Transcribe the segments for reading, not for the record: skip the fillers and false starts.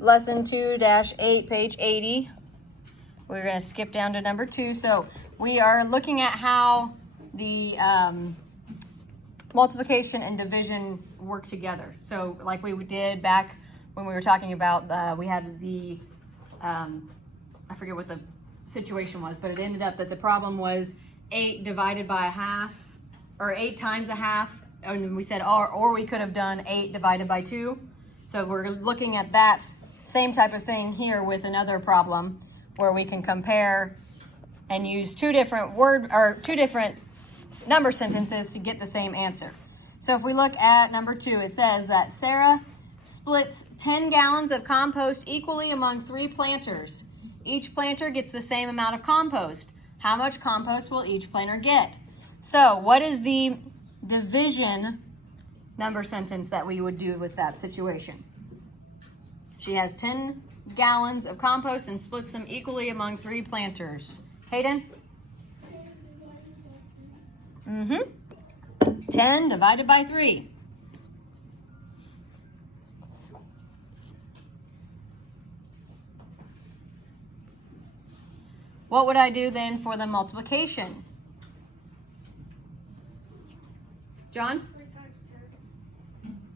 lesson 2-8, page 80. We're going to skip down to number 2. So we are looking at how the multiplication and division work together. So like we did back when we were talking about, we had the, I forget what the situation was, but it ended up that the problem was 8 divided by a half, or 8 times a half, and we said, or we could have done 8 divided by 2. So we're looking at that same type of thing here with another problem where we can compare and use two different number sentences to get the same answer. So if we look at number 2, it says that Sarah splits 10 gallons of compost equally among 3 planters. Each planter gets the same amount of compost. How much compost will each planter get? So what is the division number sentence that we would do with that situation? She has 10 gallons of compost and splits them equally among 3 planters. Hayden? 10 divided by 3. What would I do then for the multiplication? John? 3 times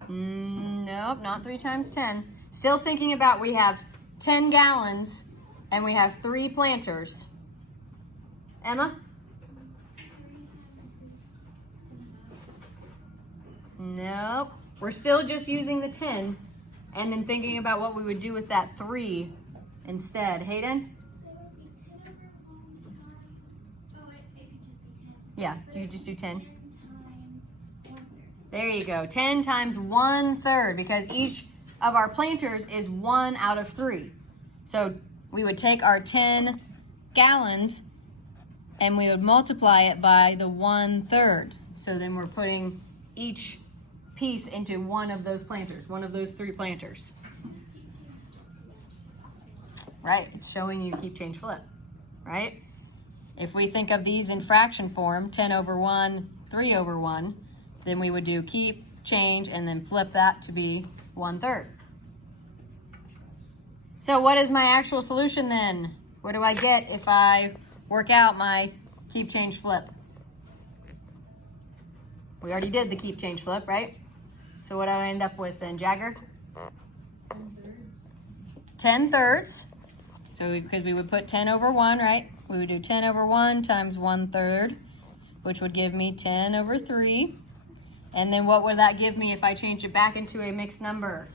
10. Nope, not 3 times 10. Still thinking about we have 10 gallons and we have 3 planters. Emma? Nope. We're still just using the 10 and then thinking about what we would do with that 3 instead. Hayden? Yeah, you could just do 10. There you go. 10 times 1/3, because each of our planters is 1 out of 3. So we would take our 10 gallons and we would multiply it by the 1/3. So then we're putting each piece into one of those planters, one of those 3 planters. Right, it's showing you keep, change, flip, right? If we think of these in fraction form, 10 over 1, 3 over 1, then we would do keep, change, and then flip that to be 1/3. So what is my actual solution then? What do I get if I work out my keep, change, flip? We already did the keep, change, flip, right? So what do I end up with then, Jagger? 10/3. So because we would put 10 over 1, right? We would do 10 over 1 times 1/3, which would give me 10 over 3. And then what would that give me if I change it back into a mixed number?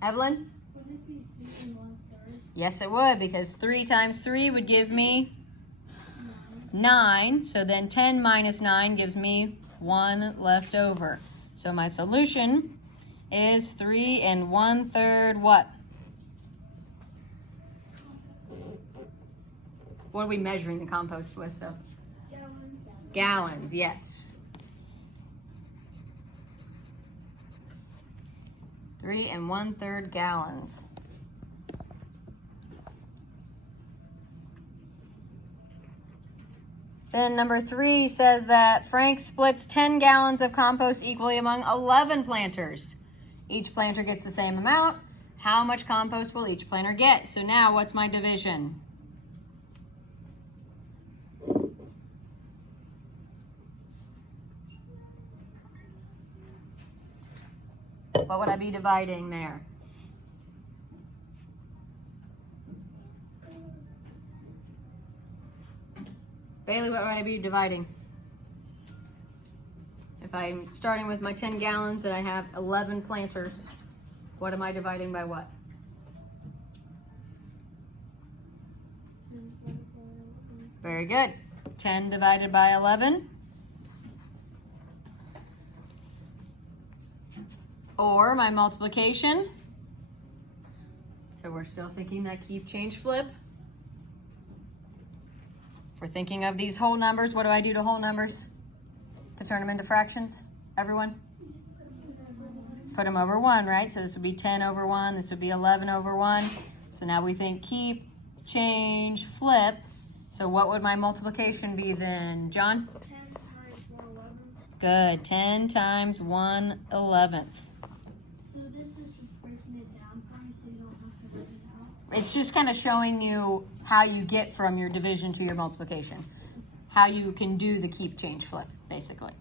Evelyn? Would it be 3 and 1/3? Yes, it would, because 3 times 3 would give me 9. So then 10 minus 9 gives me 1 left over. So my solution is 3 and 1/3 what? What are we measuring the compost with though? Gallons. Gallons, yes. 3 and 1/3 gallons. Then number 3 says that Frank splits 10 gallons of compost equally among 11 planters. Each planter gets the same amount. How much compost will each planter get? So now what's my division? What would I be dividing there? Bailey, what would I be dividing? If I'm starting with my 10 gallons and I have 11 planters, what am I dividing by what? 10 divided by 11. Very good. 10 divided by 11. Or my multiplication. So we're still thinking that keep, change, flip. If we're thinking of these whole numbers, what do I do to whole numbers to turn them into fractions? Everyone? Put them over 1, right? So this would be 10 over 1. This would be 11 over 1. So now we think keep, change, flip. So what would my multiplication be then? John? 10 times 111. Good. 10 times 1/11. So this is just breaking it down for me so you don't have to write it out. It's just kind of showing you how you get from your division to your multiplication. How you can do the keep, change, flip, basically.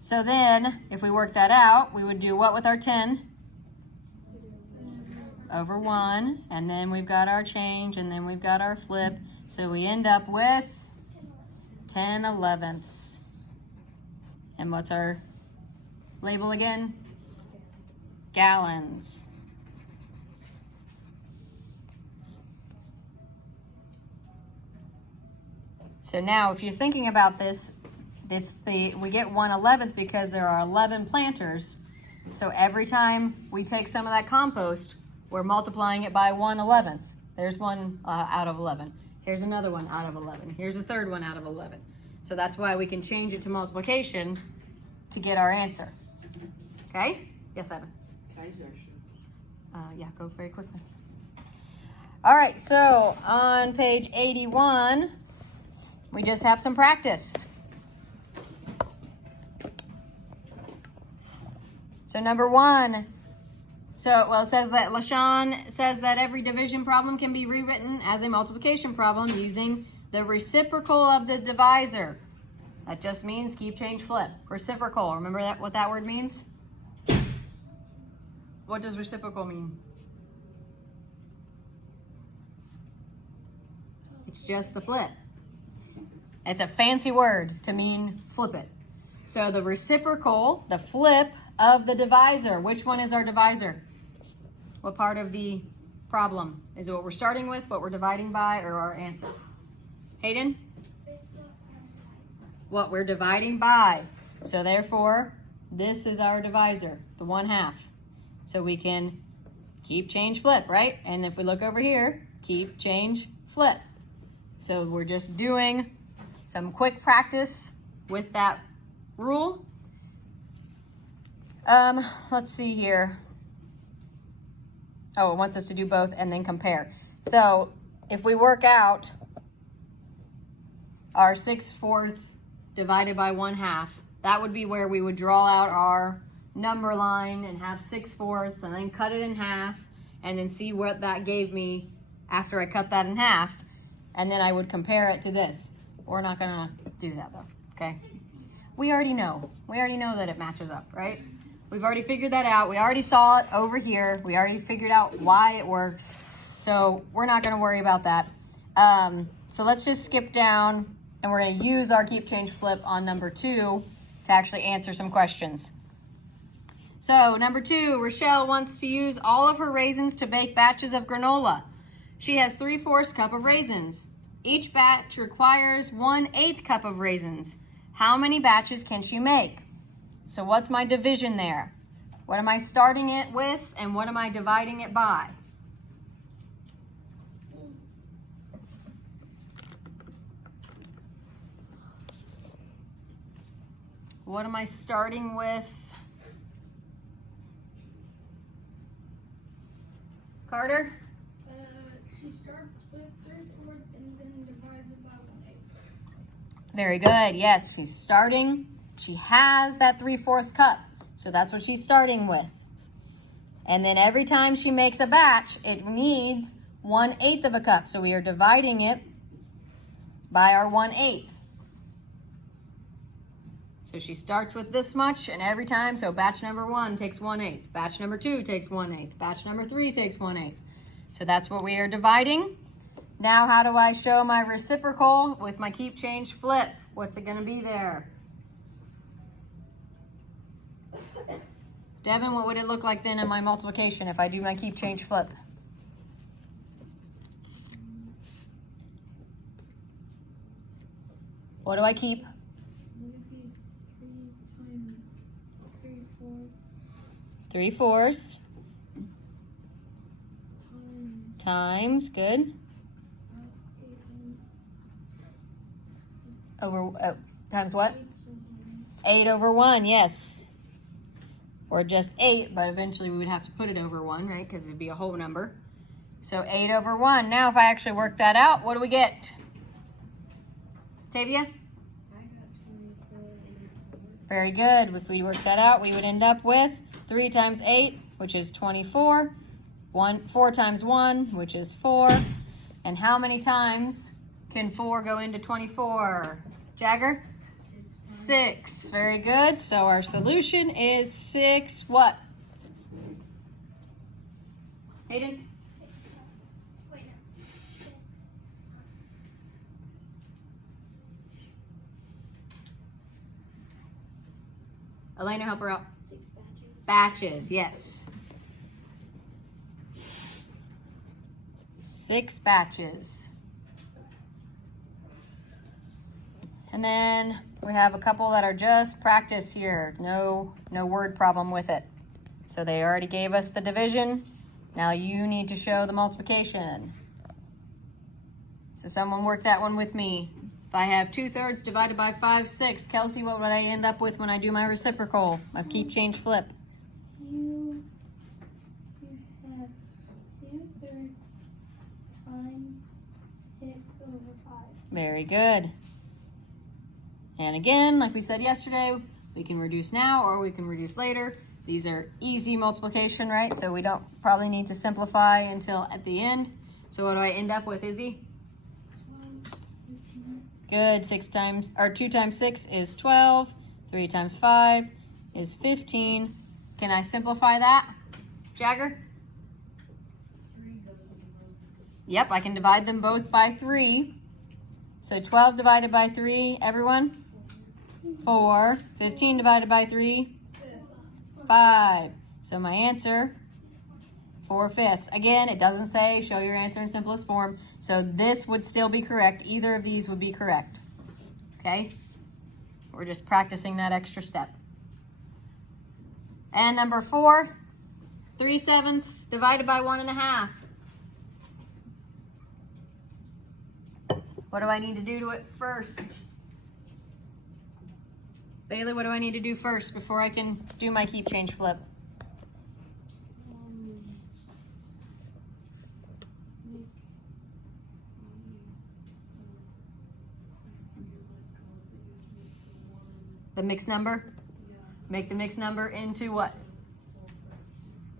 So then, if we work that out, we would do what with our 10? Over 1, and then we've got our change, and then we've got our flip. So we end up with 10/11. And what's our label again? Gallons. So now, if you're thinking about this, we get 1/11 because there are 11 planters. So every time we take some of that compost, we're multiplying it by 1/11. There's one out of 11. Here's another one out of 11. Here's a third one out of 11. So that's why we can change it to multiplication to get our answer. Okay? Yes, Evan? Yeah, go very quickly. All right, so on page 81, we just have some practice. So number 1, it says that LaShawn says that every division problem can be rewritten as a multiplication problem using the reciprocal of the divisor. That just means keep, change, flip. Reciprocal, remember what that word means? What does reciprocal mean? It's just the flip. It's a fancy word to mean flip it. So the reciprocal, the flip of the divisor. Which one is our divisor? What part of the problem? Is it what we're starting with, what we're dividing by, or our answer? Hayden? What we're dividing by. So therefore, this is our divisor, the 1/2. So we can keep, change, flip, right? And if we look over here, keep, change, flip. So we're just doing some quick practice with that rule. Let's see here. Oh, it wants us to do both and then compare. So if we work out our 6/4 divided by 1/2, that would be where we would draw out our number line and have 6/4 and then cut it in half and then see what that gave me after I cut that in half. And then I would compare it to this. We're not gonna do that though, okay? We already know that it matches up, right? We've already figured that out. We already saw it over here. We already figured out why it works. So we're not gonna worry about that. So let's just skip down and we're gonna use our keep, change, flip on number 2 to actually answer some questions. So number 2, Rochelle wants to use all of her raisins to bake batches of granola. She has 3/4 cup of raisins. Each batch requires 1/8 cup of raisins. How many batches can she make? So what's my division there? What am I starting it with and what am I dividing it by? What am I starting with? Carter? She starts with 3/4 and then divides it by 1/8. Very good. Yes, she's starting. She has that 3/4 cup. So that's what she's starting with. And then every time she makes a batch, it needs 1/8 of a cup. So we are dividing it by our 1/8. So she starts with this much, and every time, so batch number 1 takes 1/8. Batch number 2 takes 1/8. Batch number 3 takes 1/8. So that's what we are dividing. Now how do I show my reciprocal with my keep, change, flip? What's it going to be there? Devin, what would it look like then in my multiplication if I do my keep, change, flip? What do I keep? Would be 3 times 3/4 3/4 times times, good. 8 Times what? 8 8 over 1, yes. Or just 8, but eventually we would have to put it over 1, right? Because it'd be a whole number. So 8 over 1. Now if I actually work that out, what do we get? Tavia? I got 24. Very good. If we work that out, we would end up with 3 times 8, which is 24. 4 times 1, which is 4. And how many times can 4 go into 24? Jagger? 6. Very good. So our solution is 6 what? Hayden? Wait, no. 6. Elena, help her out. 6 batches. Batches, yes. 6 batches. And then we have a couple that are just practice here. No word problem with it. So they already gave us the division. Now you need to show the multiplication. So someone work that one with me. If I have 2/3 divided by 5/6, Kelsey, what would I end up with when I do my reciprocal? My keep, change, flip. You have 2/3 times 6/5. Very good. And again, like we said yesterday, we can reduce now or we can reduce later. These are easy multiplication, right? So we don't probably need to simplify until at the end. So what do I end up with, Izzy? 12. Good. 2 times 6 is 12. 3 times 5 is 15. Can I simplify that, Jagger? Yep, I can divide them both by 3. So 12 divided by 3, everyone? 4. 15 divided by 3, 5. So my answer, 4/5. Again, it doesn't say show your answer in simplest form. So this would still be correct. Either of these would be correct. Okay? We're just practicing that extra step. And number 4, 3/7 divided by 1.5. What do I need to do to it first? Bailey, what do I need to do first before I can do my keep, change, flip? The mixed number? Make the mixed number into what?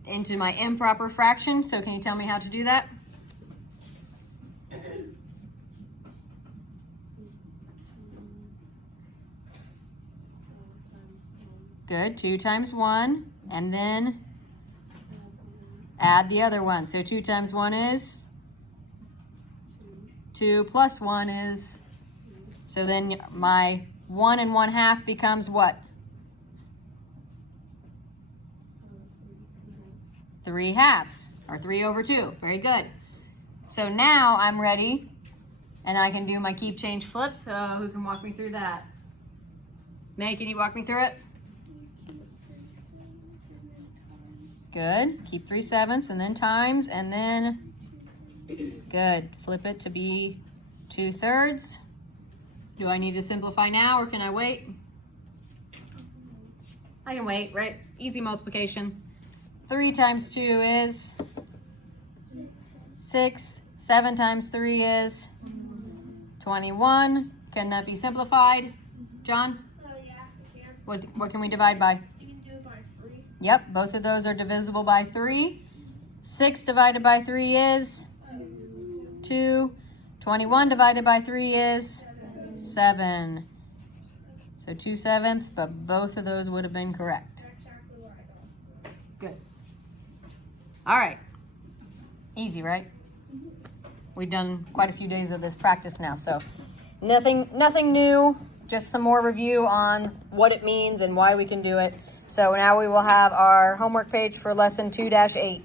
Into my improper fraction. So can you tell me how to do that? Good. 2 times 1. And then add the other one. So 2 times 1 is 2 plus 1 is, so then my 1 1/2 becomes what? 3/2, or 3/2. Very good. So now I'm ready and I can do my keep, change, flip. So who can walk me through that? May, can you walk me through it? Good. Keep 3/7 and then times, and then good. Flip it to be 2/3. Do I need to simplify now or can I wait? I can wait, right? Easy multiplication. 3 times 2 is 6. 7 times 3 is 21. Can that be simplified? John? Oh, yeah, here. What can we divide by? You can do it by 3. Yep, both of those are divisible by 3. 6 divided by 3 is 2. 21 divided by 3 is 7. So 2/7, but both of those would have been correct. Exactly what I got. Good. All right. Easy, right? We've done quite a few days of this practice now, so nothing new, just some more review on what it means and why we can do it. So now we will have our homework page for lesson 2-8.